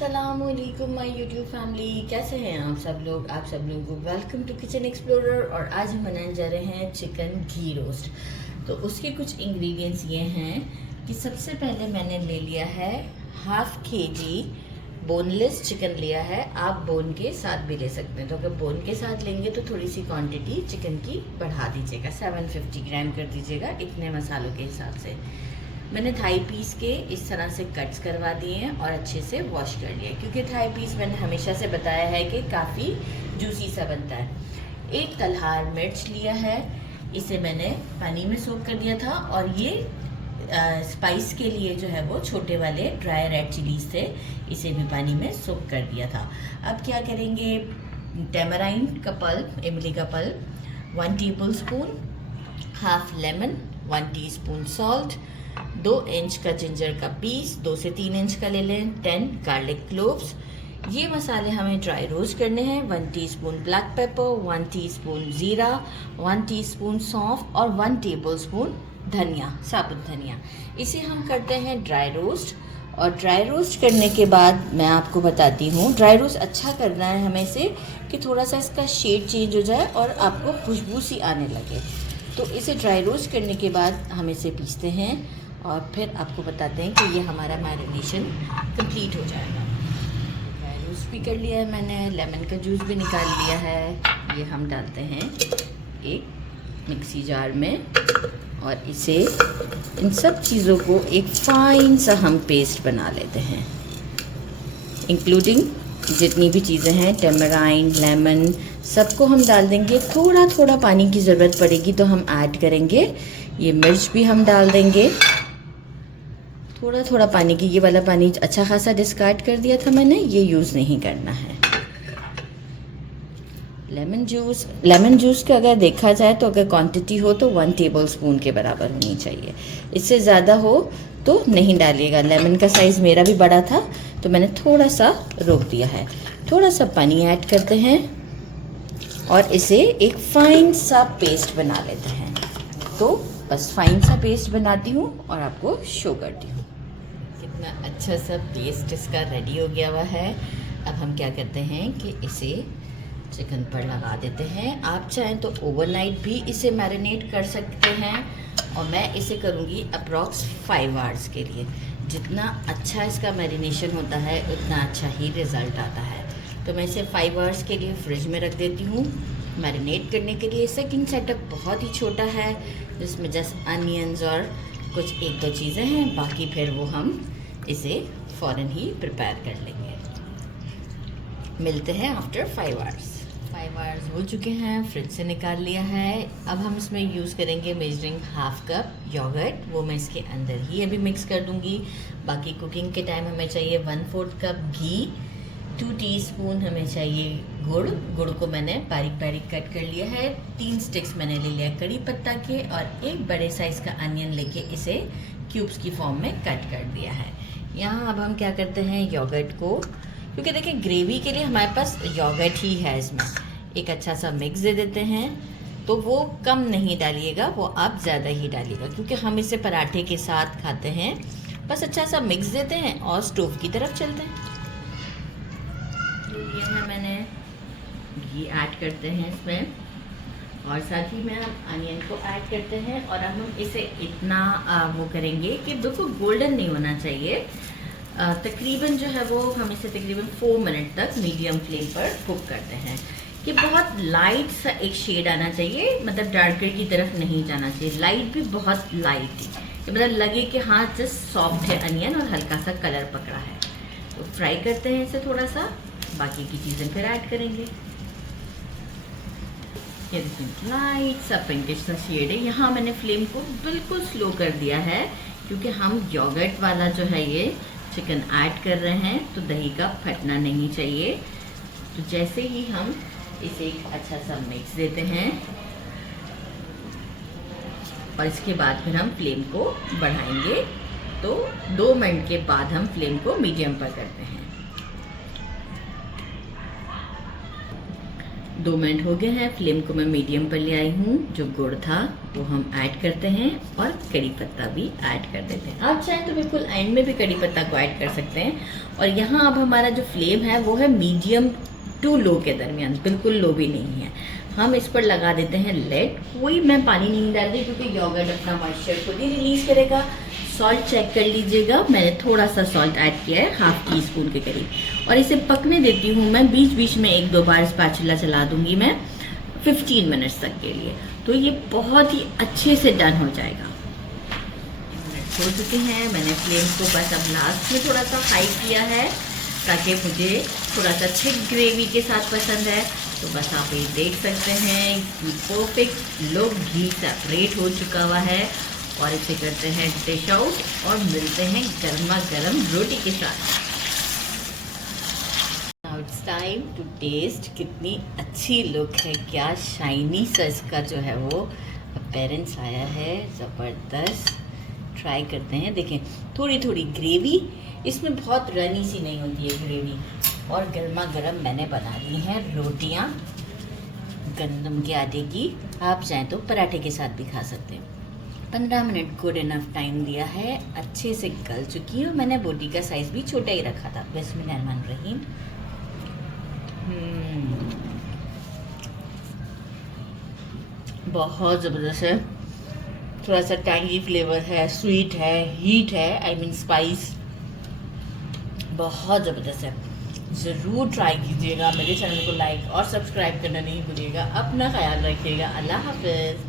अस्सलामुअलैकुम my YouTube family, कैसे हैं आप सब लोग। आप सब लोगों को वेलकम टू किचन एक्सप्लोरर। और आज हम बनाने जा रहे हैं चिकन घी रोस्ट। तो उसके कुछ इंग्रेडिएंट्स ये हैं कि सबसे पहले मैंने ले लिया है हाफ kg बोनलेस चिकन लिया है। आप बोन के साथ भी ले सकते हैं, तो अगर बोन के साथ लेंगे तो थोड़ी सी क्वांटिटी चिकन की बढ़ा दीजिएगा, 750 ग्राम कर दीजिएगा इतने मसालों के हिसाब से। मैंने थाई पीस के इस तरह से कट्स करवा दिए हैं और अच्छे से वॉश कर लिया, क्योंकि थाई पीस मैंने हमेशा से बताया है कि काफ़ी जूसी सा बनता है। एक तलहार मिर्च लिया है, इसे मैंने पानी में सोक कर दिया था। और ये स्पाइस के लिए जो है वो छोटे वाले ड्राई रेड चिलीज थे, इसे भी पानी में सोक कर दिया था। अब क्या करेंगे, टेमराइंड का पल्प, इमली का pulp 1 table spoon, half lemon, 1 teaspoon salt, 2 inch का जिंजर का पीस, 2 से 3 इंच का ले लें, 10 गार्लिक क्लोव्स। ये मसाले हमें ड्राई रोस्ट करने हैं। 1 टीस्पून ब्लैक पेपर, 1 टीस्पून ज़ीरा, 1 टीस्पून सौंफ और 1 टेबलस्पून धनिया, साबुत धनिया। इसे हम करते हैं ड्राई रोस्ट। और ड्राई रोस्ट करने के बाद मैं आपको बताती हूँ, ड्राई रोस्ट अच्छा करना है हमें से कि थोड़ा सा इसका शेड चेंज हो जाए और आपको खुशबू सी आने लगे। तो इसे ड्राई रोस्ट करने के बाद हम इसे पीसते हैं और फिर आपको बताते हैं कि ये हमारा मैरिनेशन कंप्लीट हो जाएगा। ड्राई रोस्ट भी कर लिया है मैंने, लेमन का जूस भी निकाल लिया है। ये हम डालते हैं एक मिक्सी जार में और इसे, इन सब चीज़ों को एक फाइन सा हम पेस्ट बना लेते हैं, इंक्लूडिंग जितनी भी चीज़ें हैं, टेमराइंड, लेमन, सबको हम डाल देंगे। थोड़ा थोड़ा पानी की ज़रूरत पड़ेगी तो हम ऐड करेंगे। ये मिर्च भी हम डाल देंगे, थोड़ा थोड़ा पानी की। ये वाला पानी अच्छा खासा डिस्कार्ड कर दिया था मैंने, ये यूज़ नहीं करना है। लेमन जूस का अगर देखा जाए तो अगर क्वांटिटी हो तो 1 टेबल स्पून के बराबर होनी चाहिए, इससे ज़्यादा हो तो नहीं डालिएगा। लेमन का साइज़ मेरा भी बड़ा था तो मैंने थोड़ा सा रोक दिया है। थोड़ा सा पानी ऐड करते हैं और इसे एक फाइन सा पेस्ट बना लेते हैं। तो बस फाइन सा पेस्ट बनाती हूँ और आपको शो करती हूँ। कितना अच्छा सा पेस्ट इसका रेडी हो गया हुआ है। अब हम क्या करते हैं कि इसे चिकन पर लगा देते हैं। आप चाहें तो ओवरनाइट भी इसे मैरिनेट कर सकते हैं और मैं इसे करूँगी अप्रॉक्स 5 आवर्स के लिए। जितना अच्छा इसका मैरिनेशन होता है उतना अच्छा ही रिज़ल्ट आता है। तो मैं इसे 5 आवर्स के लिए फ्रिज में रख देती हूँ मैरिनेट करने के लिए। सेकंड सेटअप बहुत ही छोटा है, जिसमें जस्ट अनियंस और कुछ 1-2 चीज़ें हैं, बाकी फिर वो हम इसे फ़ौरन ही प्रिपेयर कर लेंगे। मिलते हैं आफ्टर 5 आवर्स। 5 आवर्स हो चुके हैं, फ्रिज से निकाल लिया है। अब हम इसमें यूज़ करेंगे मेजरिंग हाफ कप योगर्ट, वो मैं इसके अंदर ही अभी मिक्स कर दूँगी। बाकी कुकिंग के टाइम हमें चाहिए 1/4 कप घी, 2 टीस्पून हमें चाहिए गुड़ को मैंने बारीक बारीक कट कर लिया है। 3 स्टिक्स मैंने ले लिया कड़ी पत्ता के और एक बड़े साइज़ का अनियन लेके इसे क्यूब्स की फॉर्म में कट कर दिया है। यहाँ अब हम क्या करते हैं, योगर्ट को, क्योंकि देखिए ग्रेवी के लिए हमारे पास योगर्ट ही है, इसमें एक अच्छा सा मिक्स दे देते हैं। तो वो कम नहीं डालिएगा, वो आप ज़्यादा ही डालिएगा, क्योंकि हम इसे पराठे के साथ खाते हैं। बस अच्छा सा मिक्स देते हैं और स्टोव की तरफ चलते हैं। ये है मैंने घी ऐड करते हैं इसमें और साथ ही में हम अनियन को ऐड करते हैं। और अब हम इसे इतना वो करेंगे कि बिल्कुल गोल्डन नहीं होना चाहिए। तकरीबन जो है वो हम इसे तकरीबन 4 मिनट तक मीडियम फ्लेम पर कुक करते हैं कि बहुत लाइट सा एक शेड आना चाहिए, मतलब डार्कर की तरफ नहीं जाना चाहिए, लाइट भी बहुत लाइट, मतलब लगे कि हाँ जस्ट सॉफ्ट है अनियन और हल्का सा कलर पकड़ा है। तो फ्राई करते हैं इसे थोड़ा सा, बाकी की चीज़ें फिर ऐड करेंगे। ये देखिए लाइट सा पिंकिश सा शेड है। यहाँ मैंने फ्लेम को बिल्कुल स्लो कर दिया है, क्योंकि हम योगर्ट वाला जो है ये चिकन ऐड कर रहे हैं, तो दही का फटना नहीं चाहिए। तो जैसे ही हम इसे एक अच्छा सा मिक्स देते हैं और इसके बाद फिर हम फ्लेम को बढ़ाएंगे। तो 2 मिनट के बाद हम फ्लेम को मीडियम पर करते हैं। 2 मिनट हो गए हैं। फ्लेम को मैं मीडियम पर ले आई हूँ। जो गुड़ था वो हम ऐड करते हैं और कड़ी पत्ता भी ऐड कर देते हैं। आप चाहें तो बिल्कुल एंड में भी कड़ी पत्ता को ऐड कर सकते हैं। और यहाँ अब हमारा जो फ्लेम है वो है मीडियम टू लो के दरमियान, बिल्कुल लो भी नहीं है। हम इस पर लगा देते हैं लेड। कोई मैं पानी नहीं डाल रही क्योंकि योगर्ट अपना मॉइस्चर खुद ही रिलीज करेगा। सॉल्ट चेक कर लीजिएगा, मैंने थोड़ा सा सॉल्ट ऐड किया है, 1/2 टीस्पून के करीब। और इसे पकने देती हूँ मैं। बीच बीच में 1-2 बार स्पैचुला चला दूंगी मैं 15 मिनट्स तक के लिए। तो ये बहुत ही अच्छे से डन हो जाएगा। मिनट हो चुके हैं। मैंने फ्लेम को बस अब लास्ट में थोड़ा सा हाई किया है ताकि मुझे थोड़ा सा थिक ग्रेवी के साथ पसंद है। तो बस आप ये देख सकते हैं कि परफेक्ट लुक, घी सेपरेट हो चुका हुआ है। और इसे करते हैं डिश आउट और मिलते हैं गर्मा गर्म रोटी के साथ। Now it's time to taste. कितनी अच्छी लुक है, क्या शाइनी सा इसका जो है वो अपीयरेंस आया है, ज़बरदस्त। ट्राई करते हैं। देखें थोड़ी थोड़ी ग्रेवी, इसमें बहुत रनी सी नहीं होती है ग्रेवी। और गर्मा गर्म मैंने बना ली हैं रोटियां गंदम के आटे की। आप चाहें तो पराठे के साथ भी खा सकते हैं। 15 मिनट गुड इनफ टाइम दिया है, अच्छे से गल चुकी है। मैंने बोटी का साइज़ भी छोटा ही रखा था। बिस्मिल्लाहिर्रहमानिर्रहीम। बहुत ज़बरदस्त है। थोड़ा सा टैंगी फ्लेवर है, स्वीट है, हीट है, आई मीन स्पाइस, बहुत ज़बरदस्त है। ज़रूर ट्राई कीजिएगा। मेरे चैनल को लाइक और सब्सक्राइब करना नहीं भूलिएगा। अपना ख्याल रखिएगा। अल्लाह हाफ़िज़।